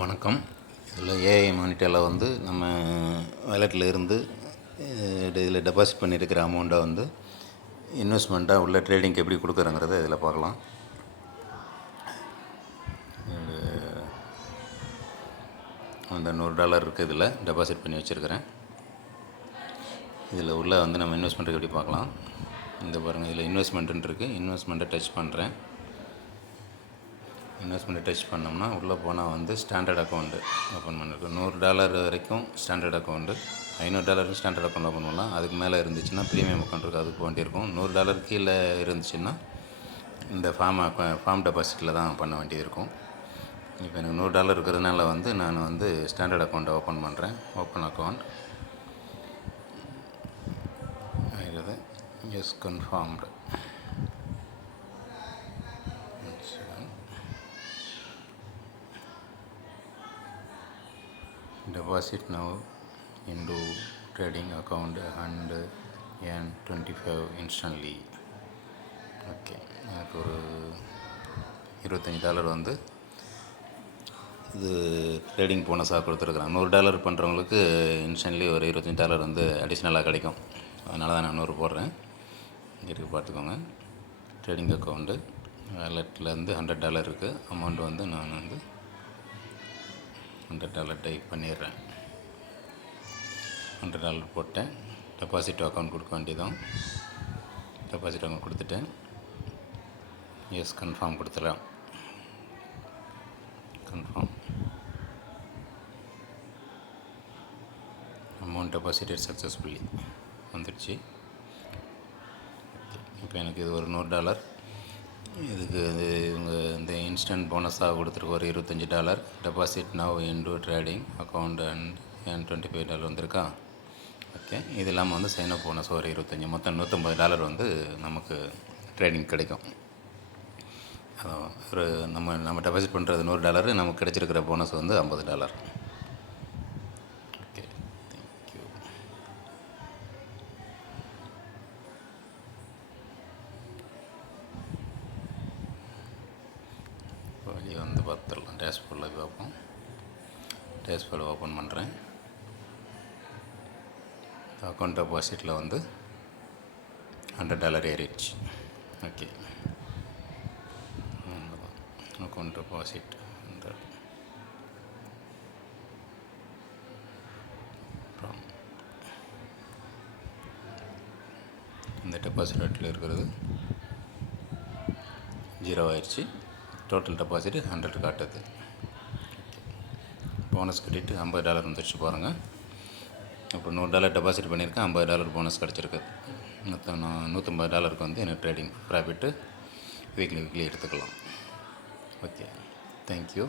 வணக்கம். இதில் ஏஐ மானிட்டரில் வந்து நம்ம வாலெட்டில் இருந்து இதில் டெபாசிட் பண்ணியிருக்கிற அமௌண்ட்டை வந்து இன்வெஸ்ட்மெண்ட்டாக உள்ள ட்ரேடிங்க்கு எப்படி கொடுக்குறோங்கிறத இதில் பார்க்கலாம். அந்த $100 இருக்குது, இதில் டெபாசிட் பண்ணி வச்சுருக்கிறேன். இதில் உள்ள வந்து நம்ம இன்வெஸ்ட்மெண்ட்டுக்கு எப்படி பார்க்கலாம். இந்த பாருங்கள், இதில் இன்வெஸ்ட்மெண்ட்டுன்னு இருக்குது. இன்வெஸ்ட்மெண்ட்டை டச் பண்ணுறேன். இன்வெஸ்ட்மெண்ட்டை டச் பண்ணோம்னா உள்ளே போனால் வந்து ஸ்டாண்டர்ட் அக்கௌண்ட்டு ஓப்பன் பண்ணிருக்கு. $100 வரைக்கும் standard account, $500 standard account open பண்ணலாம். அதுக்கு மேலே இருந்துச்சுன்னா ப்ரீமியம் அக்கௌண்ட் இருக்குது, அதுக்கு வேண்டியிருக்கும். $100 கீழே இருந்துச்சுன்னா இந்த ஃபார்ம் டெபாசிட்டில் தான் பண்ண வேண்டியது இருக்கும். இப்போ எனக்கு $100 இருக்கிறதுனால வந்து நான் வந்து ஸ்டாண்டர்ட் அக்கௌண்ட்டை ஓப்பன் பண்ணுறேன். ஓப்பன் அக்கௌண்ட் ஆகிறது. Yes, confirmed. Deposit now into trading account and earn 25 instantly. Okay, எனக்கு ஒரு $25 வந்து இது ட்ரேடிங் போனஸாக கொடுத்துருக்குறேன். $100 பண்ணுறவங்களுக்கு இன்ஸ்டன்ட்லி ஒரு $25 வந்து அடிஷ்னலாக கிடைக்கும். அதனால தான் நான் 100 போடுறேன். இருக்கு, பார்த்துக்கோங்க. ட்ரேடிங் அக்கௌண்ட்டு வேலெட்லேருந்து $100 இருக்குது. அமௌண்ட் வந்து நான் வந்து $100 டைப் பண்ணிடுறேன். $100 போட்டேன். டெபாசிட் அக்கௌண்ட் கொடுக்க வேண்டியதும். டெபாசிட் அக்கௌண்ட் கொடுத்துட்டேன். எஸ், கன்ஃபார்ம் கொடுத்துடலாம். கன்ஃபார்ம். அமௌண்ட் டெபாசிட்டட் சக்ஸஸ்ஃபுல்லி வந்துடுச்சு. இப்போ எனக்கு இது ஒரு $100. இதுக்கு இவங்க இந்த இன்ஸ்டன்ட் போனஸாக கொடுத்துருக்க ஒரு $25. Deposit now into trading account and $25 வந்திருக்கா. ஓகே, இது இல்லாமல் வந்து சைனப் போனஸ் ஒரு 25, மொத்தம் $150 வந்து நமக்கு ட்ரேடிங் கிடைக்கும். ஒரு நம்ம டெபாசிட் பண்ணுறது $100, நமக்கு கிடைச்சிருக்கிற போனஸ் வந்து $50. Okay, thank you. வழி வந்து பார்த்துடலாம். டேஷ்போர்டில் பார்ப்போம். டேஷ்போர்டு ஓப்பன் பண்ணுறேன். அக்கௌண்ட் டெபாசிட்டில் வந்து $100 ஏறிடுச்சு. Okay, account deposit 100. இந்த டெபாசிட் ரேட்டில் இருக்கிறது 0 ஆயிடுச்சு. டோட்டல் டெபாசிட் 100 காட்டுது. போனஸ் கிரெடிட் $50 வந்துடுச்சு பாருங்கள். இப்போ $100 டெபாசிட் பண்ணியிருக்கேன், $50 போனஸ் கிடச்சிருக்கு. மொத்தம் $150 வந்து எனக்கு ட்ரேடிங் ப்ராஃபிட்டு வீக்லி எடுத்துக்கலாம். Okay, thank you.